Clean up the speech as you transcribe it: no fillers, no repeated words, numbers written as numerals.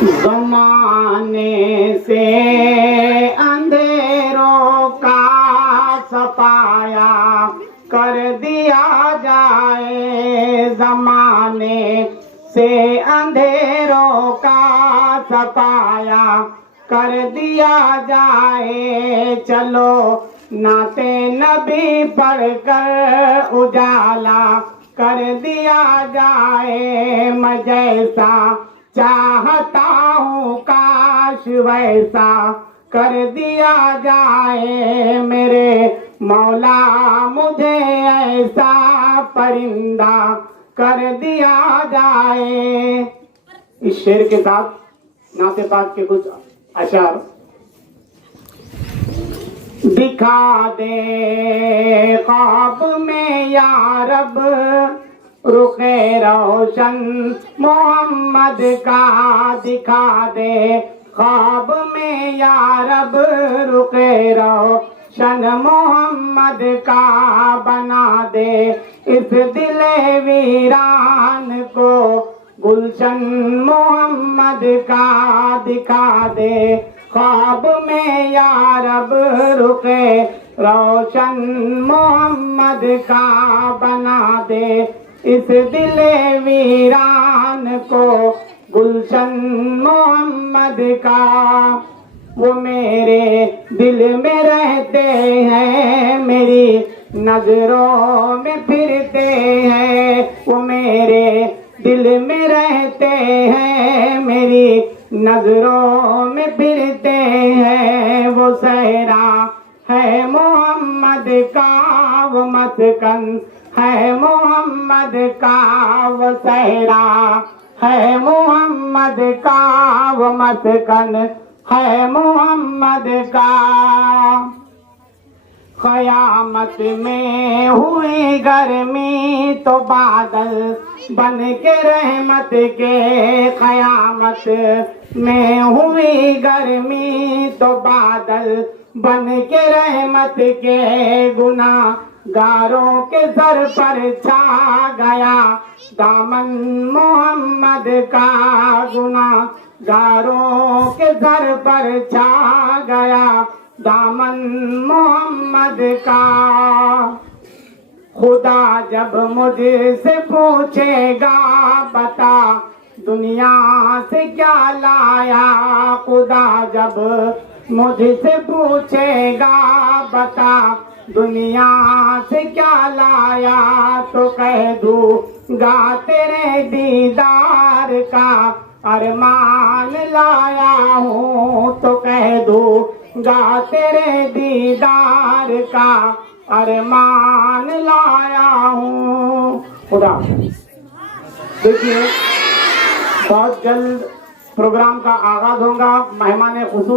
जमाने से अंधेरों का सफाया कर दिया जाए। जमाने से अंधेरों का सफाया कर दिया जाए। चलो नाते नबी पढ़कर उजाला कर दिया जाए। मैं जैसा चाहता हूँ काश वैसा कर दिया जाए। मेरे मौला मुझे ऐसा परिंदा कर दिया जाए। इस शेर के साथ नाते पाक के कुछ अशार। दिखा दे ख्वाब में या रब रुखे रोशन मोहम्मद का। दिखा दे ख्वाब में या रब रुखे रोशन मोहम्मद का। बना दे इस दिले वीरान को गुलशन मोहम्मद का। दिखा दे ख्वाब में या रब रुखे रोशन मोहम्मद का। बना दे इस दिले वीरान को गुलशन मोहम्मद का। वो मेरे दिल में रहते हैं, मेरी नजरों में फिरते हैं। वो मेरे दिल में रहते हैं, मेरी नजरों में फिरते हैं। वो सहरा है मोहम्मद का, वो मस्कन है मोहम्मद का। वो सहरा है मोहम्मद का, वो मस्कन है मोहम्मद का। क़यामत में हुई गर्मी तो बादल बन के रहमत के। क़यामत में हुई गर्मी तो बादल बन के रहमत के। गुनाहगारों के सर पर छा गया दामन मोहम्मद का। गुनाहगारों के सर पर छा गया दामन मोहम्मद का। खुदा जब मुझसे पूछेगा बता दुनिया से क्या लाया। खुदा जब मुझसे पूछेगा बता दुनिया से क्या लाया। तो कह दूंगा तेरे दीदार का अरमान लाया हूँ। तो कह दूंगा तेरे दीदार का अरमान लाया हूँ। खुदा देखिए बहुत जल्द प्रोग्राम का आगाज होगा। मेहमान खुसूस